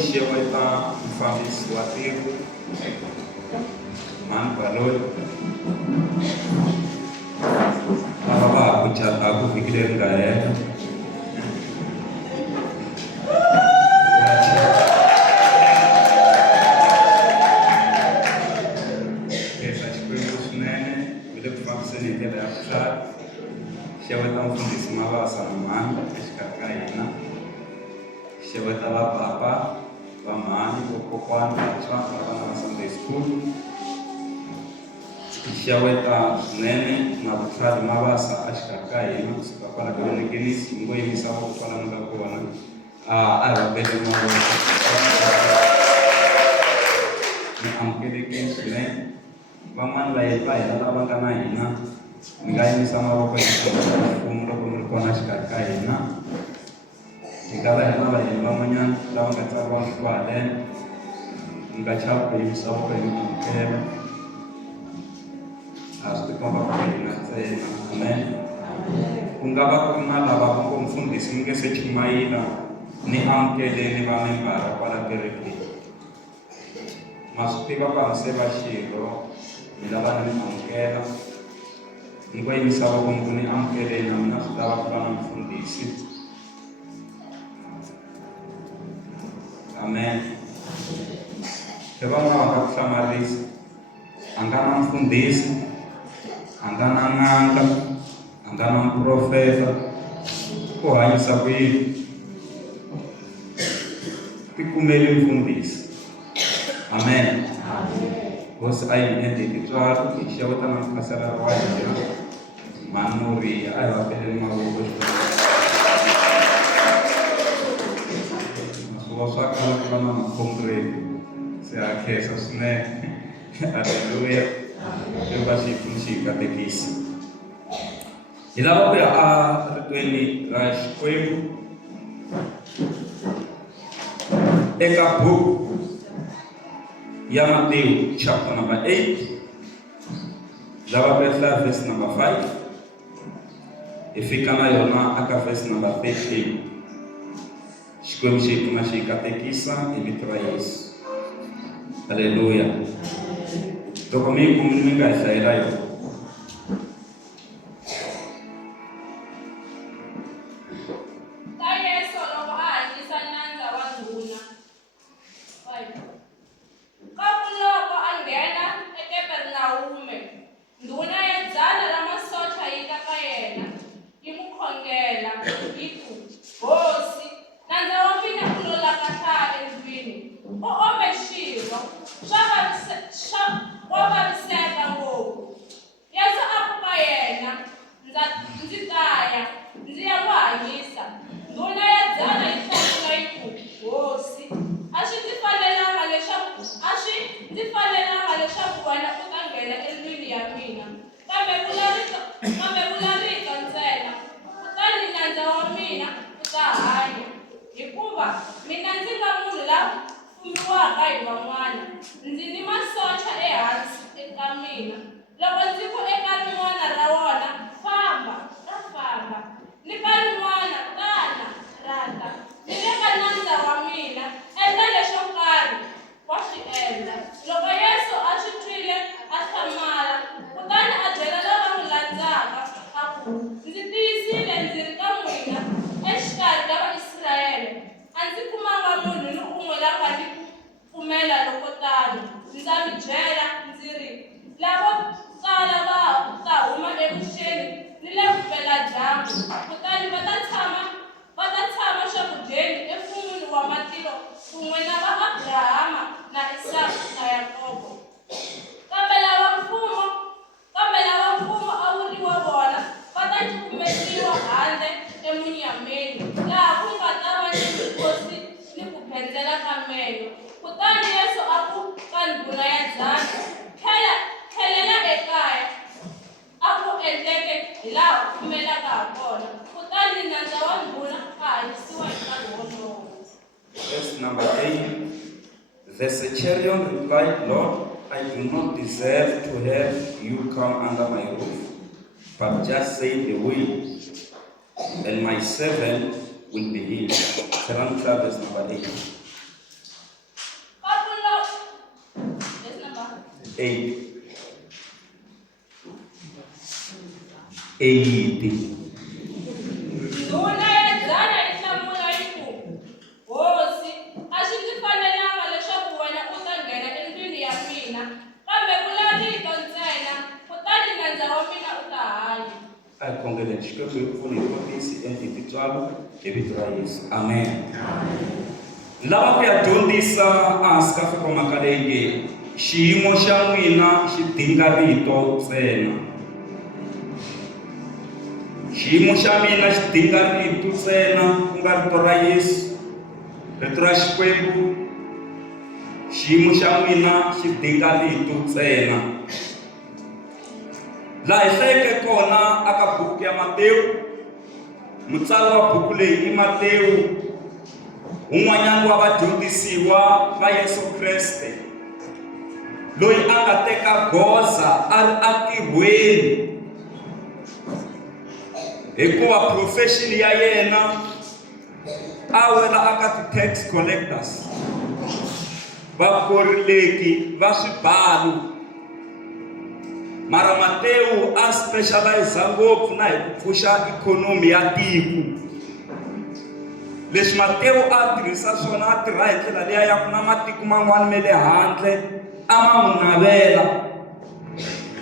xeweta mufambisi wa tiko Mani Baloi lava va ha ku chataka vhiki leri nga hela. Khensa Xikwembu swinene hi le ku fambiseni hi ndlela ya vutlhari. Xeweta mufundhisi Mabasa na Mani exikarhi ka hina. Xeweta va papa va mhani vokokwani vantshwa va vana va Sunday School. Xeweta swinene na vutlhari Mabasa exikarhi ka hina kusuka kwala ka Negenisi hi ngo yimisa voko kwala mi nga kona. A hi va bele mavoko mi amukelekeni swinene. Van'wani va hina lava nga na hina mi nga yimisa mavoko hi mfumo loko mi ri kona exikarhi ka hina. Hi nga va hina va hina van'wanyana lava nga tsariwa nhlwa haleno mi nga chavi ku yimisa voko hi mi amukela. A swi tikomba ku hina ntsena. Amen. Ku nga va ku ri na lava va ngo mfundhisi mi nge se chumayela ni amukeleni va membara kwala kerekeni. Ma swi tiva ku a mi se va xirho mi lava ni mi amukela. Ni ngo yimisa voko mi ku ni amukeleni na mina swi lava ku va na mfundhisi. Amen. Se van'wana va nga ku hlamarisa a nga na mfundhisi, a nga na n'anga, a nga na muprofeta, ku hanyisa ku yini? Ti kumeli mfundhisi. Amen. Hosi a yi mi endli titswari hi xeweta na mukhaselela wa hina Mani Moriya a hi va peleni mavoko swiwa swa kala ku va na makhombreni se ha khensa swinene. Halleluya. Yo va xi pfuni xi hi katekisa. Hi lava ku ya ritweni ra Xikwembu eka buku ya Matewu chapter number 8 lava ku ya verse number 5 hi fika na yona aka verse number 13. Xikwembu xi hi pfuna xi hi katekisa hi vito ra Yesu. Halleluya. Loko mi yi kumile mi nga hi hlayela yona. Verse number 8. The centurion replied, Lord, I do not deserve to have you come under my roof, but just say the word, and my servant will be healed. Verse number 8. 8. 80. Akhongele Xikwembu hi ku pfuna hi kombisi endlini tintswalo hi vito ra Yesu. Amen. Lava ku ya dyondzisa ehansi ka nhlokomhaka leyi nge xiyimo xa n'wina xi dinga rito ntsena. Xiyimo xa mina xi dinga rito ntsena ku nga rito ra Yesu, rito ra Xikwembu. Xiyimo xa n'wina xi dinga rito ntsena. Laha hi hlayeke kona aka buku ya Matewu, mutsari wa buku leyi i Matewu, un'wanyana wa vadyondzisiwa va Yesu Kreste, loyi a nga teka goza a ri entirhweni hikuva profession ya yena a wela aka ti-tax collectors, vakorileki va swibalo. Mara Matewu a specialize ngopfu na hi ku pfuxa ikhonomi ya tiko. Leswi Matewu a tirhisa swona, a tirha hi ndlela liya ya ku na matiko man'wana ma le handle a ma n'wi navela.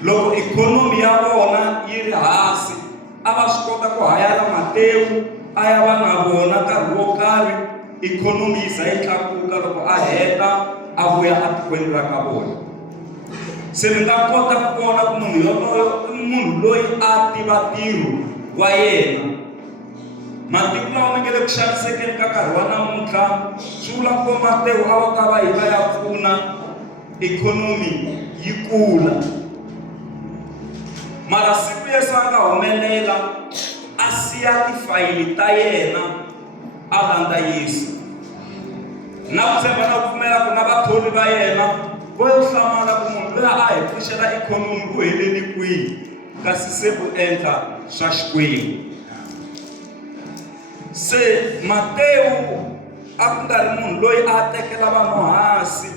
Loko ikhonomi ya vona yi ri hansi, a va swi kota ku hayara Matewu a ya va na vona nkarhi wo karhi, ikhonomi yi za yi tlakuka. Loko a heta a vuya etikweni ra ka vona. Se mi nga kota ku vona ku munhu yoloyo i munhu loyi a tiva ntirho wa yena. Matiko lawa mi nge le ku xanisekeni ka nkarhi wa namuntlha, swi vula ku Matewu a va ta va hi va ya pfuna ikhonomi yi kula. Mara siku Yesu a nga humelela a siya tifayili ta yena a landza Yesu, na ku tshemba na ku pfumela ku na vathori va yena vo hlamala ku munhu loyi a hi pfuxela ikhonomi ku heleni kwihi, kasi se ku endla swa Xikwembu. Se Matewu a ku nga ri munhu loyi a tekela vanhu hansi,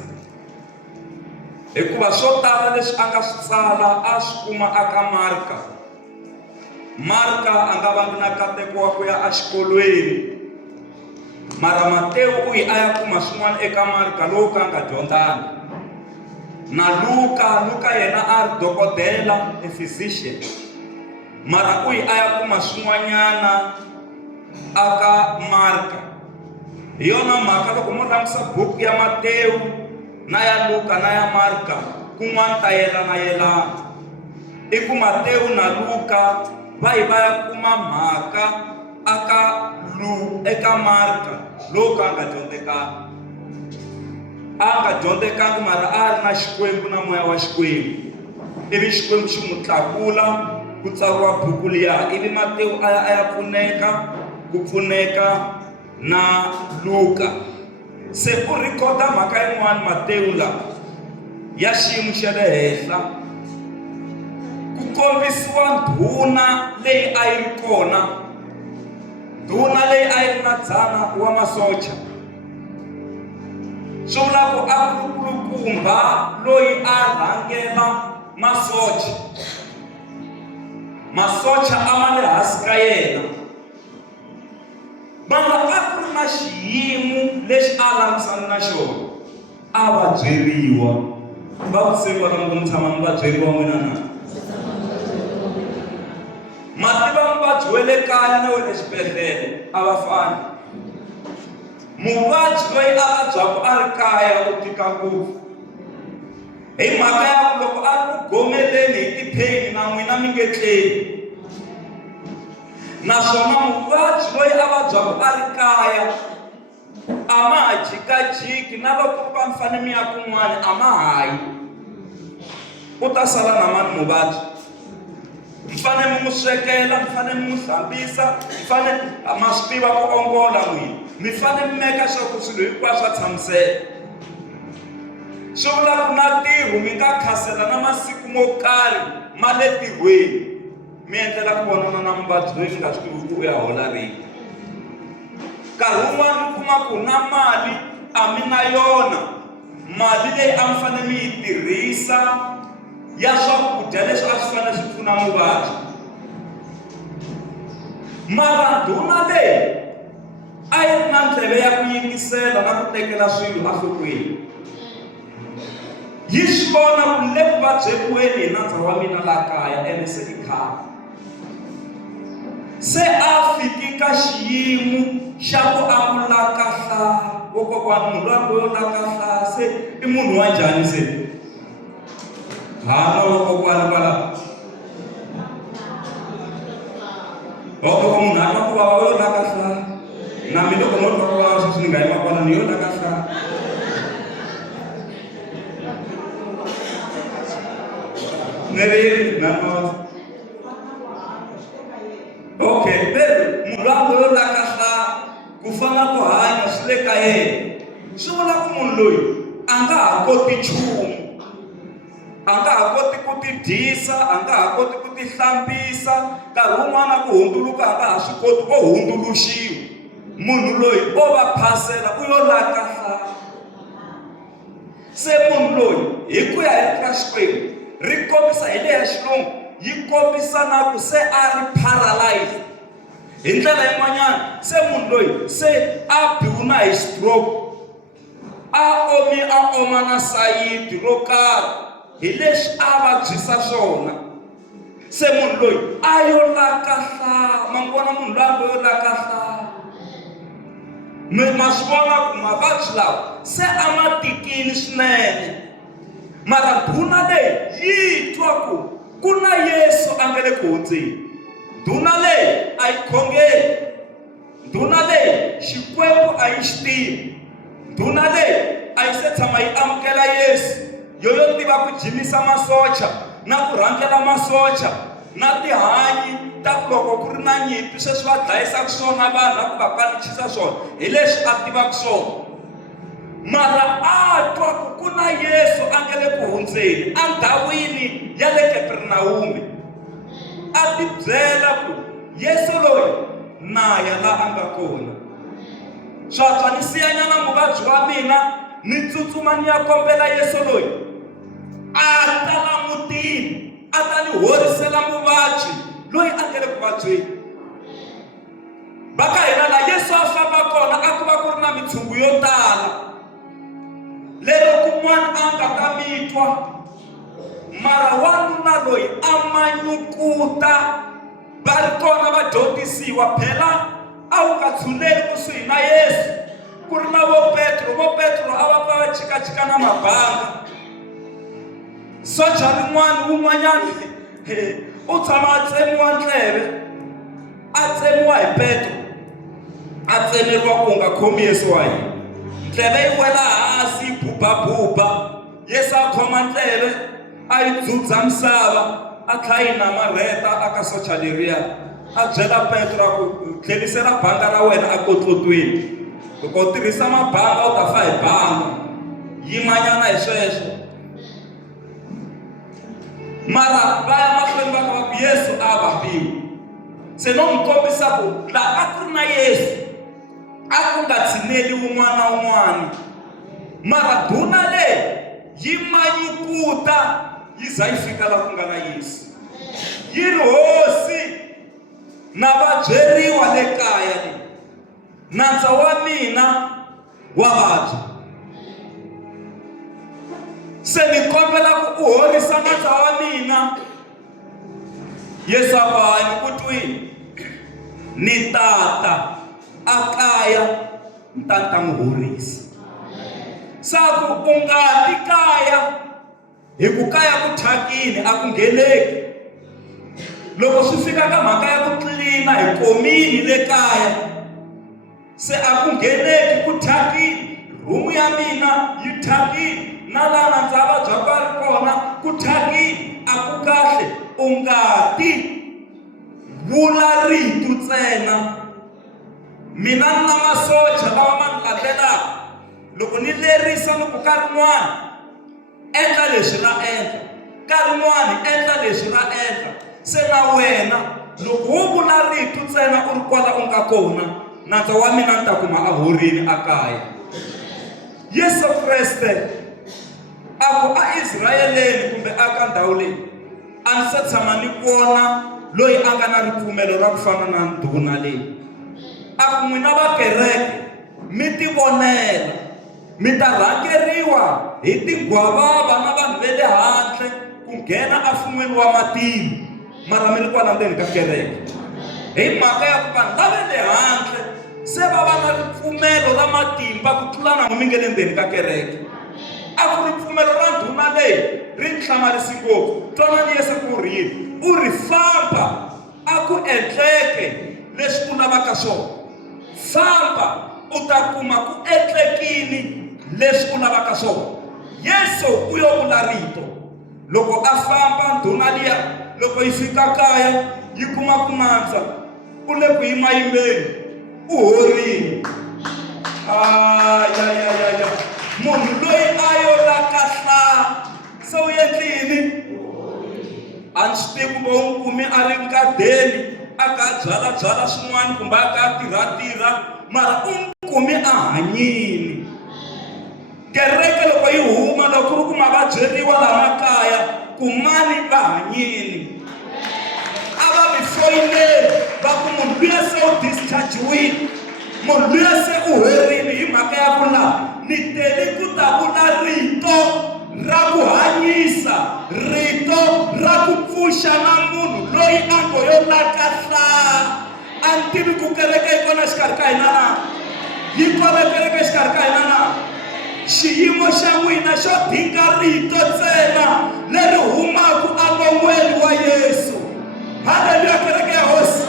hikuva swo tala leswi a nga swi tsala a swi kuma aka Marka. Marka a nga vangi na nkateko wa ku ya exikolweni, mara Matewu u yi a ya kuma swin'wana eka Marka lowu ka nga dyondzanga. Na Luka yena a ri dokodela, a physician, mara u yi a ya kuma swin'wanyana aka Marka. Hi yona mhaka loko mo langusa buku ya Matewu na ya Luka na ya Marka, kun'wana ta yelana. I ku Matewu na Luka va yi va ya kuma mhaka eka Marka lowu ka nga dyondzekangi. A nga dyondzekangi mara a ri na Xikwembu na moya wa Xikwembu, ivi Xikwembu xi n'wi tlakula ku tsariwa buku liya. Ivi Matewu a ya pfuneka na Luka. Se u rhikoda mhaka yin'wana Matewu la ya xiyimo xa le henhla, ku kombisiwa ndhuna leyi a yi ri kona, ndhuna leyi a yi ri na 100 wa masocha. Swi vula ku a ku kulukumba loyi a rhangela masocha a ma le hansi ka yena. Mara a ku ri na xiyimo lexi a langutisana na xona, a va byeriwa. Va ku se va nga tshama mi va byeriwa n'wina na? Mativa muvabyi wa le kaya na wa le xibedhlele a va fani. Muvabyi loyi a vabyaka a ri kaya u tika ngopfu, hi mhaka ya ku loko a ri ku gomeleni hi tipheni na n'wina mi nge tleli. Naswona muvabyi loyi a vabyaka a ri kaya a ma ha jikajiki, na loko va mi fanele mi ya kun'wana a ma hayi. U ta sala na mani muvabyi? Mi fanele mi n'wi swekela, mi fanele mi n'wi hlambisa, mi fanele ma swi tiva ku ongola n'wina. Mi fanele mi meka sure ku swilo hinkwaswo swa tshamiseka. Swi vula ku na ntirho mi nga khasela na masiku mo karhi ma le tirhweni, mi endlela ku vonana na muvabyi loyi mi nga swi tivi ku u ya hola rini. Nkarhi wun'wana mi kuma ku na mali a mi na yona, mali leyi a mi fanele mi yi tirhisa ya swakudya leswi a swi fanele swi pfuna muvabyi. Mara ndhuna leyi a yi ri na ndleve ya ku yingisela na ku tekela swilo enhlokweni. Yi swi vona ku le ku vabyeriweni hi nandza wa mina laha kaya ene se i khale. Se a fiki ka xiyimo xa ku a ku lakahla kokwana munhu loyi a lakahla se i munhu wa njhani se? Hano kokwana kwala loko munhu a twa ku vava yo lakahla na mina loko no twa ku vava sweswi ni nga yima kwala ni yo lakahla. Neri na okay, then munhu loyi lakahla ku fana ku hanya swi le ka yena. Swi vula ku munhu loyi a nga ha koti nchumu, a nga ha koti ku ti dyisa, a nga ha koti ku ti hlambisa, nkarhi wun'wana ku hundzuluka a nga ha swi koti o hundzuluxiwa. Munhu loyi o va phasela u yo lakahla. Se munhu loyi hi ku ya eka Xikwembu ri kombisa hi leya xilungu yi kombisa na ku se a ri paralyzed. Hi ndlela yin'wanyana se munhu loyi se a biwu na hi stroke, a oma na sayiti ro karhi hi leswi a vabyisa swona. Se munhu loyi a yo lakahla. Ma vona munhu loyi yo lakahla. Ma swi vona ku mavabyi lawa se a ma tikile swinene. Mara ndhuna leyi yi twa ku na Yesu a nga le ku hundzeni. Ndhuna leyi a yi khongeli. Ndhuna leyi Xikwembu a yi xi tivi. Ndhuna leyi a yi se tshama yi amukela Yesu. Yo tiva ku jimisa masocha na ku rhangela masocha na tihanyi ta ku loko ku ri na nyimpi sweswi va dlayisaka swona vanhu na ku va panichisa swona hi leswi a tivaka swona. Mara a twa ku na Yesu a nga le ku hundzeni endhawini ya le Kaperinawume. A ti byela ku Yesu loyi na ya laha a nga kona. Swa twa ni siyanyana muvabyi wa mina ni tsutsuma ni ya kombela Yesu loyi a ta la mutini a ta ni horisela muvabyi loyi a nga le ku vabyeni. Baka hina la Yesu a famba kona a ku va ku ri na mitshungu yo tala lero kun'wana a nga ta mitwa. Mara wanuna loyi a manyukuta va ri kona vadyondzisiwa phela a wu nga tshuneli kusuhi na Yesu. Ku ri na vo Petro a va pfa va chikachika na mabanga. Socha rin'wana wun'wanyana u tshama a tsemiwa ndleve, a tsemiwa hi Petro, a tsemeriwa ku nga khomi Yesu wa hina. Ndleve yi wela hansi yi bubabubha. Yesu a khoma ndleve a yi dzudza misava, a tlha yi namarheta aka socha leriya. A byela Petro a ku tlhelisela banga ra wena ekotlotweni. Loko u tirhisa mabanga u ta fa hi banga. Yimanyana hi sweswo. Mara va ya mahlweni va ka ku Yesu a vaviwa. Se no n'wi kombisa ku laha a ku ri na Yesu a ku nga tshineli wun'wana na wun'wana. Mara ndhuna leyi yi manyukuta yi za yi fika laha ku nga na Yesu. Yi ri hosi na vabyeriwa le kaya leyi. Nandza wa mina wa vabya. Se ni kombela ku u horisa nandza wa mina. Yesu a va ni ku twini? Ni tata a kaya ni ta n'wi horisa. Saku u nga ti kaya hi ku kaya ku thyakini a ku ngheneki. Loko swi fika ka mhaka ya ku tlilina hi komini le kaya se a ku ngheneki ku thyakini. Rumu ya mina yi thyakini na laha nandza va bya ka ri kona ku thyakini. A ku kahle u nga ti vula rito ntsena. Mina ni na masocha lawa ma ni landzelaka. Loko ni lerisa ni ku ka rin'wana endla leswi ra endla, ka rin'wana endla leswi ra endla. Se na wena loko wo vula rito ntsena u ri kwala u nga kona, nandza wa mina ni ta kuma a horini a kaya. Yesu Kreste Ako a Israyeleni kumbe aka ndhawu leyi a ni se tshama ni vona loyi a nga na ripfumelo ra ku fana na ndhuna leyi. Aku n'wina va kereke mi ti vonela, mi ta rhangeriwa hi tingwavava na vanhu ve le handle ku nghena afumeni wa matimu, mara mi ri kwala ndzeni ka kereke. Hi mhaka ya ku vanhu lava le handle se va va na ripfumelo ra matimba ku tlula na mi nge le ndzeni ka kereke. A ku ripfumelo ra ndhuna leyi ri hlamarisi ngopfu. Twanani Yesu ku ri yini? U ri famba a ku endleke leswi u lavaka swona. Famba u ta kuma ku endlekini leswi u lavaka swona. Yesu u yo vula rito. Loko a famba ndhuna liya, loko yi fika kaya yi kuma ku mandza, u le ku yimayimeni, u horile. Ya munhu loyi a yo lakahla se u endlini. A ni swi tivi ku va u kumi a ri nkadeni a ka byala swin'wana kumbe a ka tirha, mara u kumi a hanyini. Kereke loko yi huma, loko ri kuma va byeriwa laha makaya ku mani va hanyini, a va mi foyineli va ku munhu luya se u discharge-wile, munhu luya se u herile. Hi mhaka ya ku laha ni tele ku ta vula rito ra ku hanyisa, rito ra ku pfuxa na munhu loyi a ngo yo lakahla. A ni tivi ku kereke yi kona xikarhi ka hina na? Yi kona kereke xikarhi ka hina na? Xiyimo xa n'wina xo dinga rito ntsena leri humaka emon'weni wa Yesu. Haleluya kereke ya hosi.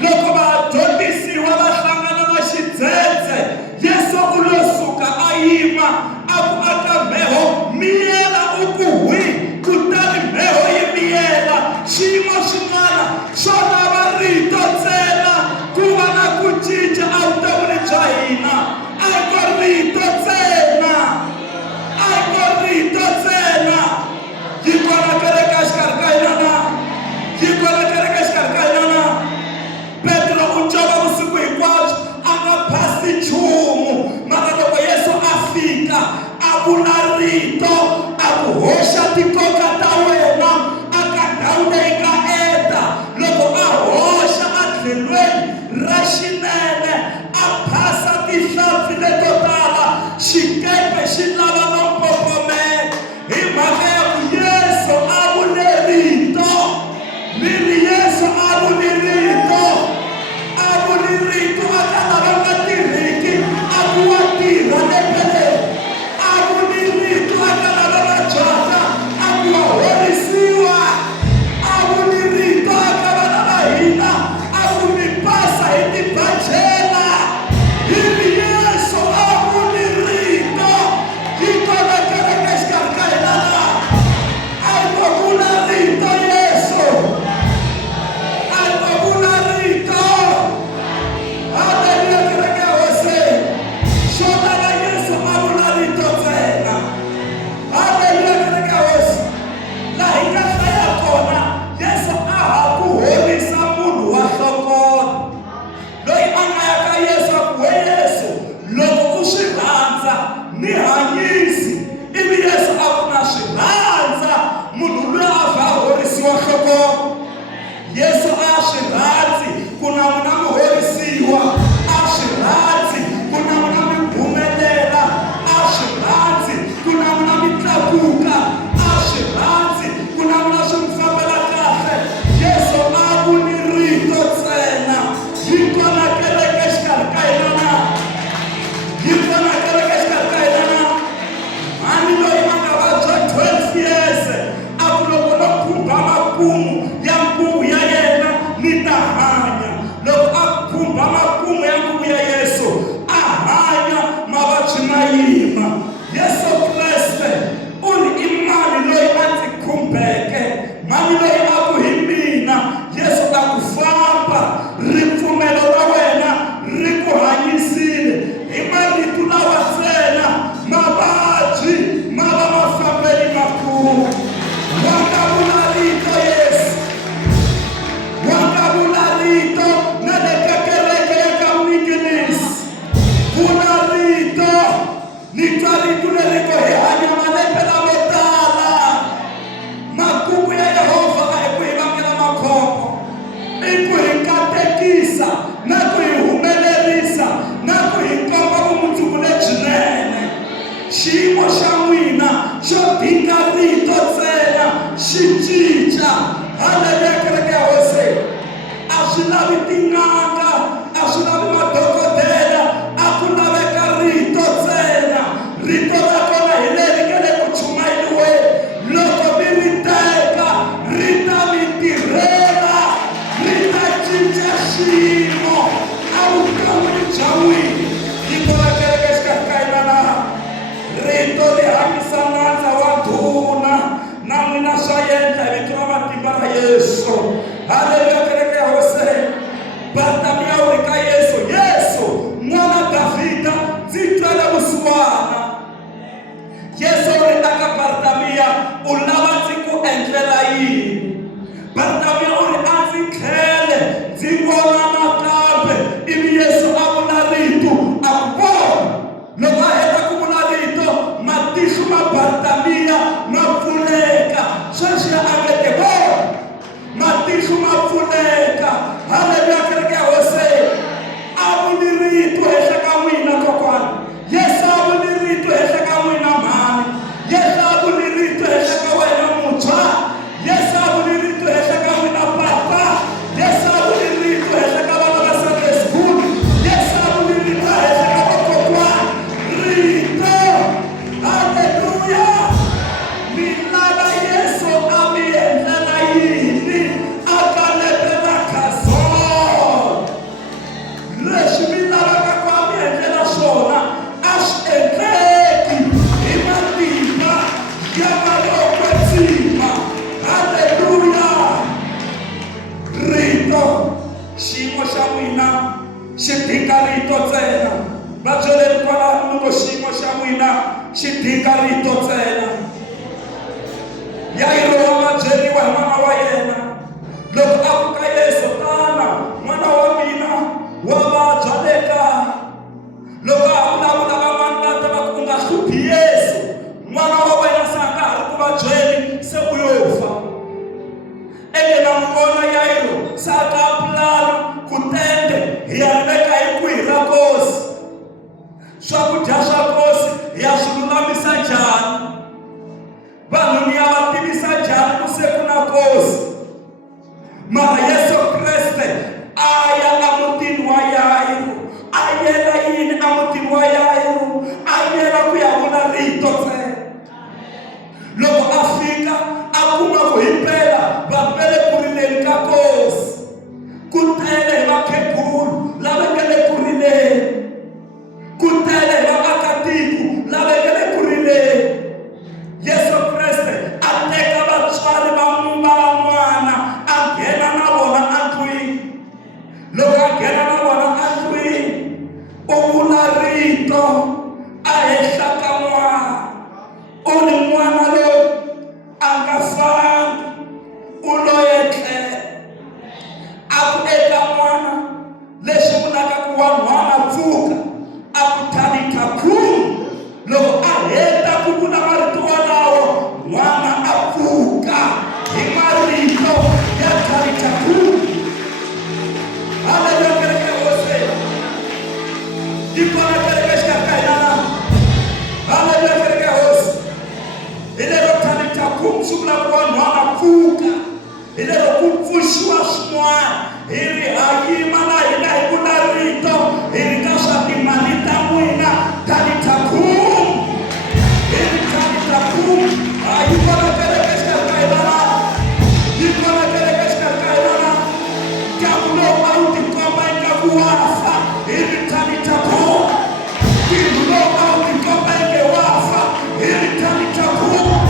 Loko vadyondzisiwa va hlangana na xidzedze, Yesu u lo suka a yima a ku aka mheho, miyela u ku hwi, kutani mheho yi miyela. Xiyimo xin'wana xo lava rito ntsena ku va na ku cinca evuton'wini bya hina. A hi ko rito ntsena, a hi ko rito ntsena. Yi kona kereke exikarhi ka hina na? Yi kona kereke exikarhi ka hina na? Petro u cova vusiku hinkwabyo a nga phasi nchumu, mara loko Yesu a fika a vula rito, a ku hoxa tikoka ta wena aka ndhawu leyi nga enta. Loko a hoxa etlhelweni ra xinene, a phasa tihlampfi leto tala, xikepe xi lava no popomela. Hi mhaka ya ku Yesu a vule rito. Miri Yesu a vule rito, a vule rito aka lava nga tirhiki, a ku wa tirha lepeleni. A vule rito aka lava nga jwala, a ku wa horisiwa. A Yesu. Haleluya kereke hose. Bartamia ulika Yesu. Yesu mwana Davida zitwala muswana. Yesu ulitaka Bartamia ulawati kuendlela yini. Bartamia ulianzi kele zingona makambe. Ibi Yesu abunaritu akubona. Loka heta kumunarito matishu Bartamia mafuleka. Shashia agete matishu mafuleka. Haleluya kereke hose. Abuniritu heshaka mwina kokwana. Yesu abuniritu heshaka mwina mani. Yesu abuniritu heshaka wena mucha. Yesu abuniritu heshaka mwina papa. Yesu abuniritu heshaka wana basande school. Yesu abuniritu heshaka wakokwa. Rito. Haleluya. Milala Yesu amiendela yini. Akalebela kazo. Reshimila wakakwami endela shona. Ash enkeki. Imandima. Yamale okwetima. Haleluya. Rito. Shimo shamwina. Shitika rito tena. Bajole mkwala nuko shimo shamwina. Shitika rito tena. Yairo wa majeri wa mwana wa yena. Loko apuka Yesu tana. Mwana wa mina. Waba jaleka. Loka abula bamanda tabakunga shuti Yesu. Mwana wa wena sanga harukuba jeli se uyofa. Ege na mwona Yairo. Saka plano kutende. Hiyaneka ikuira kosi. Shakujasha kosi. Yashululambisa jani. Banunia watibisa jani kusekuna kosi. Mara Yesu Kriste. Aya amutinu wa Yairo. Ayela yini amutinu wa Yairo. Ayela kuyabuna rito te. Loko Afrika akuma kuhipela. Bapele kurile nkakosi. Kutele makekuru. Labekele kurile. Kutele makatiku. Labekele kurile. Yesu Kriste ateka bachari bamumba mwana. Agena na bona antui. Loka agena na bona antui. Umunarito. Aeshaka mwana. Uni mwana lo. Angafang. Uloyeke. Akueka mwana. Leshe munaka kuwa mwana fuka. Akutani kakumu. Loko aheta kukuna maritu wanao. Mwana afuka. Imarito. Yatani kakumu. Haleluya kereke hose. Ikona kereke shakainana. Haleluya kereke hose. Ilero tani kakumu subla kwa mwana fuka. Ilero kufushua shmwa. Ili ayimana ila ikuna rito. Ili kasha kimanita mwina. Tani kakumu. Ili tani kakumu. Ayukona kereke shakainana. Ikona kereke shakainana. Kamulo auti komba ikakuwafa. Ili tani kakumu. Kimulo auti komba ikewafa. Ili tani kakumu.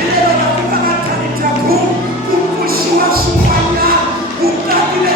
Ilero nakukana tani kakumu. Kukushua shumanya. Ukakile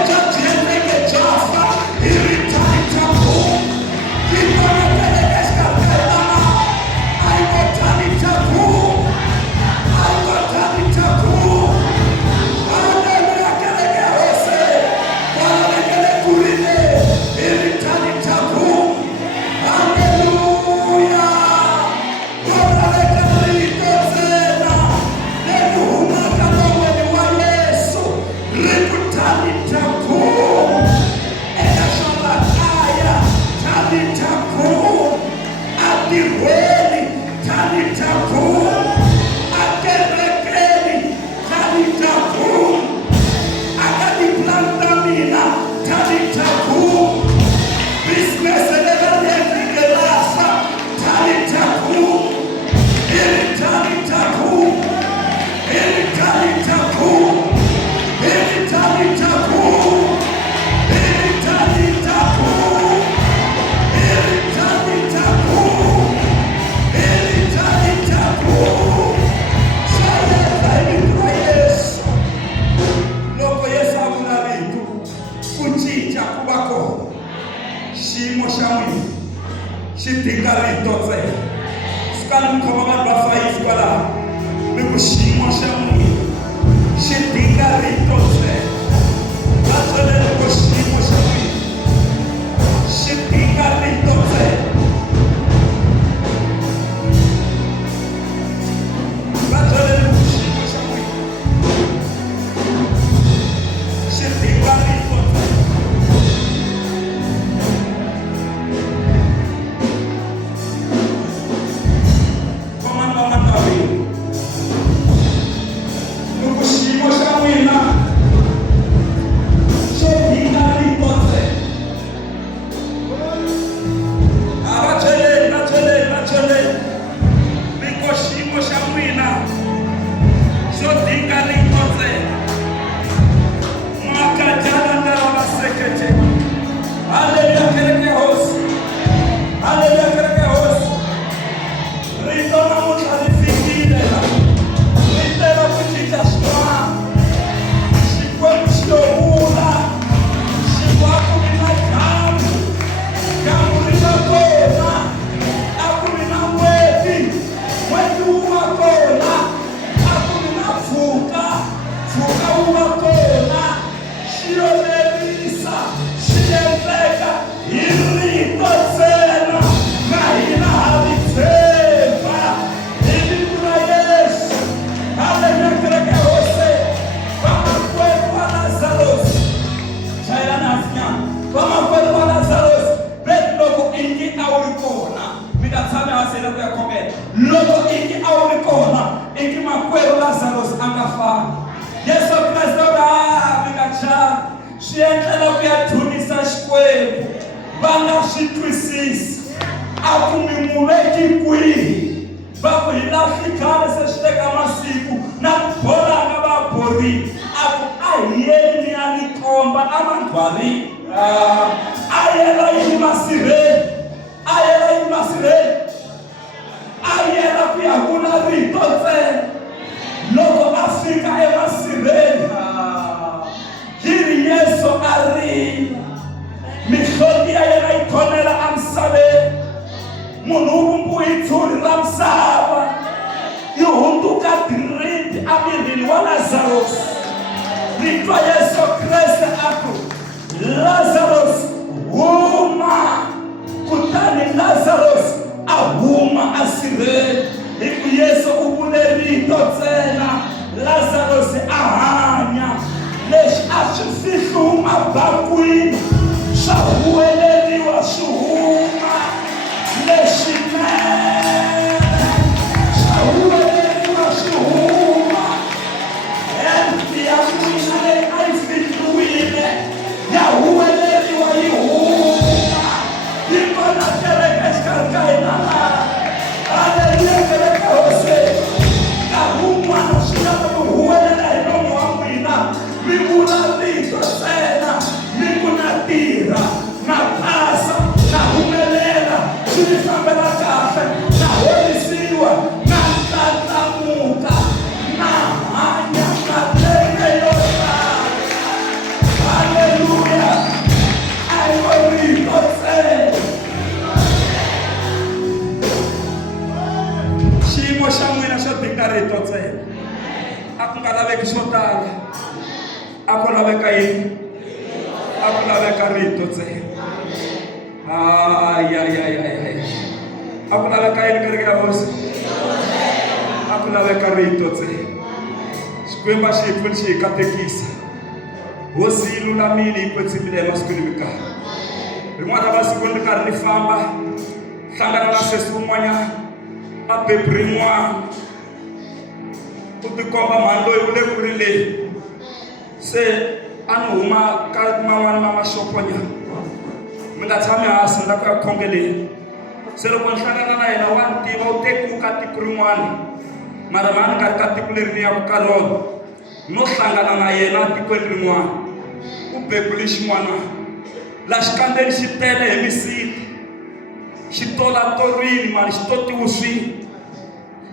xidinga rito ntsena. Sikali mi khoma vanhu va 5 kwalaho mi ku xiyimo xa n'wina xidinga rito ntsena. Va byeleni ku xiyimo xa n'wina xidinga rito ntsena. Va byeleni ku xiyimo xa n'wina xidinga rito ntsena. Loko iki awuri kona iki makwerhu Lazarus anga famba. Yesu Kriste vingacha swi endlela ku ya thunisa Xikwembu va nga swi twisisi. A ku mi muveki kwihi va ku hi la fikale se swi teka masiku na ku bola nga va borile. A ku a hi yeni ni ya ni komba a ma ndhwarini a yela yini masirheni a yela yini masirheni a yela ku ya vula rito ntsena. Loko a fika emasirheni yiri Yesu a rila mihloti ya yena yi khonela emisaveni. Munhu u vumbiwe hi tshuri ra misava yi hunduka diriti emirini wa Lazarus. Ni twa Yesu Kriste a ku Lazarus huma, kutani Lazarus a huma asirheni. Hi ku Yesu u vule rito ntsena Lazarus a hanya. Leswi a swi fihli huma bakwini swa huweleriwa swi huma leswinene swa huweleriwa swi huma. Hempi ya n'wina leyi a yi fihliwile ya huweleriwa yi huma. Yi kona kereke exikarhi ka hina laha. Haleluya kereke Hosi. Nkarhi wun'wana swi lava ku huwelela hi nomu wa n'wina mi vula rito ntsena mi ku na tirha na phasa na humelela swi fambela kahle na horisiwa na ndlandlamuka na hanya na lembe yo tala. Haleluya a hi wo rito ntsena. Xiyimo xa n'wina xo dinga rito ntsena. A ku nga laveki swo tala, a ku laveka yini? A ku laveka rito ntsena. A ku laveka yini kereke ya Hosi? A ku laveka rito ntsena. Xikwembu xi hi pfuni xi hi katekisa. Hosi yi lulamile yi kwetsimile emasikwini mi karhi. Rin'wana ra masiku ni karhi ni famba hlangana na sesi wun'wanyana a bebi rin'wana u tikomba mhani loyi u le ku rileni. Se a ni huma ka man'wani ma maxoponyana mi nga tshami hansi ni la ku ya khongeleni. Se loko ni hlangana na yena wa ni tiva u tekiwe ka tiko rin'wana mara ma ni nga ri ka tiko leri ni yaku ka rona no hlangana na yena tikweni rin'wana. U bebule xin'wana la xikandzeni xi tele hi misidi xi tolatorini mani xi totiwe swini.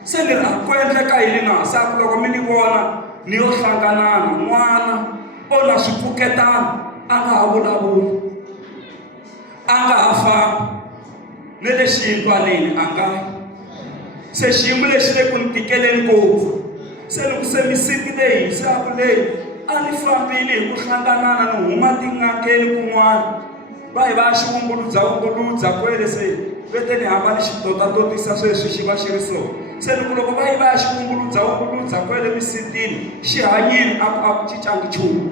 Se ni ri ku endleka yini na se a ku loko mi ni vona ni yo hlanganana n'wana o na swipfuketana a nga ha vulavuli a nga ha famba ne le xiyindlwaneni a nga yi. Se xiyimo lexi le ku ni tikeleni ngopfu. Se loko se misiti leyi hisaka leyi a ni fambile hi ku hlanganana ni huma tin'angeni kun'wana va hi va xivumbuludza kwele se vete ni hamba ni xitotatotisa sweswi xi va xi ri so. Se loko va hi va ya xivumbuludza kwele misitini xi hanyini a ku cincangi nchumu.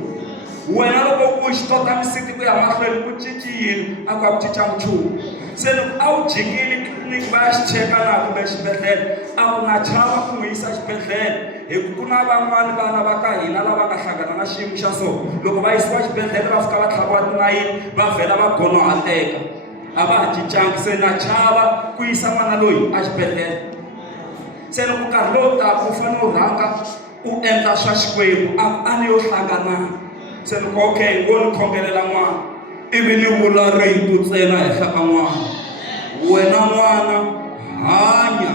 Wena loko u xi tota misiti ku ya mahlweni ku cinci yini a ku cincangi nchumu. Se loko a wu jikile tliliniki va ya xi cheka laha kumbe xibedhlele a ku nga chava ku n'wi yisa xibedhlele hi ku na van'wani vana va ka hina lava nga hlangana na xiyimo xa so. Loko va yisiwa xibedhlele va fika va tlhaviwa tinayini va vhela va gonohateka a va ha cincangi. Se na chava ku yisa n'wana loyi a xibedhlele. Se loko nkarhi lowu taka u fanele u rhanga u endla swa xikwembu a ni yo hlanganana. Se loko okay ngo ni khongelela n'wana ivi ni vula rito ntsena henhla ka n'wana. Wena n'wana hanya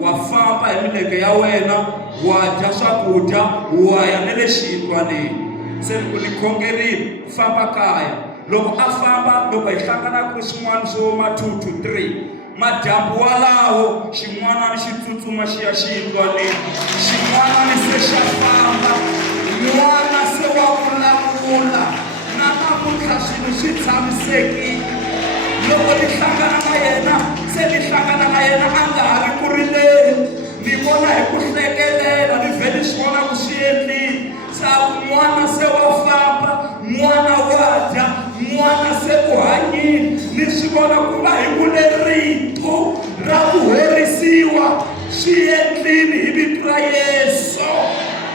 wa famba hi milenge ya wena wa dya swakudya wa ya na le xiyindlwaneni. Se loko ni khongerile famba kaya. Loko a famba loko hi hlangana ku swin'wana swo ma 2 to 3 madyambu walawo xin'wana xi tsutsuma xi ya xiyindlwaneni xin'wana se xa famba n'wana se wa vulavula na namuntlha swilo swi tshamisekile. Loko ni hlangana na yena se ni hlangana na yena a nga ha ri ku rileni ni vona hi ku hlekelela ni vhele swi vona ku swi endlile. Se n'wana se wa famba n'wana wa dya n'wana se ku hanyile ni swi vona ku va hi vule rito ra ku horisiwa swi endlile hi vito ra Yesu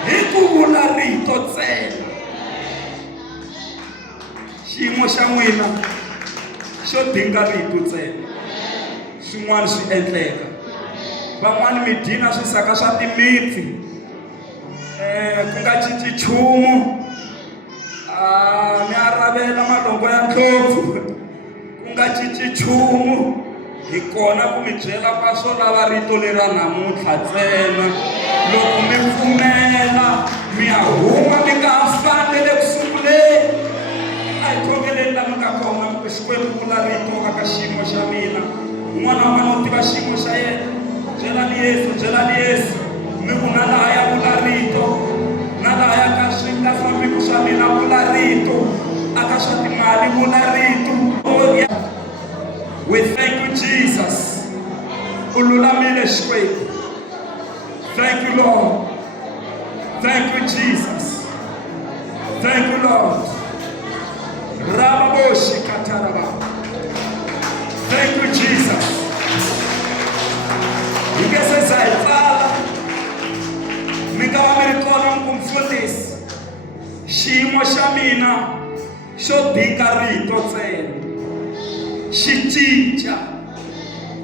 hi ku vula rito ntsena. Xiyimo xa n'wina xo dinga rito ntsena swin'wana swi endleka. Van'wani mi dina swisaka swa timitsi ku nga cinci nchumu. Mi aravela malongo ya ndlopfu ku nga cinci nchumu. Hi kona ku mi byela ka swo lava rito lera namuntlha ntsena. Loko mi pfumela mi ya huma mi nga fanele ku sunguleni. A hi khongeleni lama nga kona ku xikwembu vula rito aka xiyimo xa mina. Un'wana wa vana u tiva xiyimo xa yena. Byelani Yesu mi ku na laha ya vula rito na laha ya ka swi nga fambiki swa mina vula rito aka swa timali vula rito. We thank you Jesus. Ululamile xikwembu. Thank you Lord. Thank you Jesus. Thank you Lord. Rababoshi kataraba. Thank you Jesus. Ingese sayifala minga wa mirikona mkumfundisi xiyimo xa mina xo dinga rito ntsena xi cinca.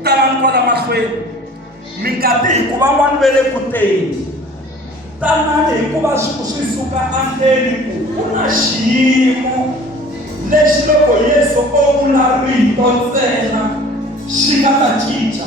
Tanani kwala mahlweni mi nga ti hi ku van'wani ve le kuteni. Tanani hikuva swi suka andleni ku ku na xiyimo lexi loko Yesu o vula rito ntsena xi nga ta cinca.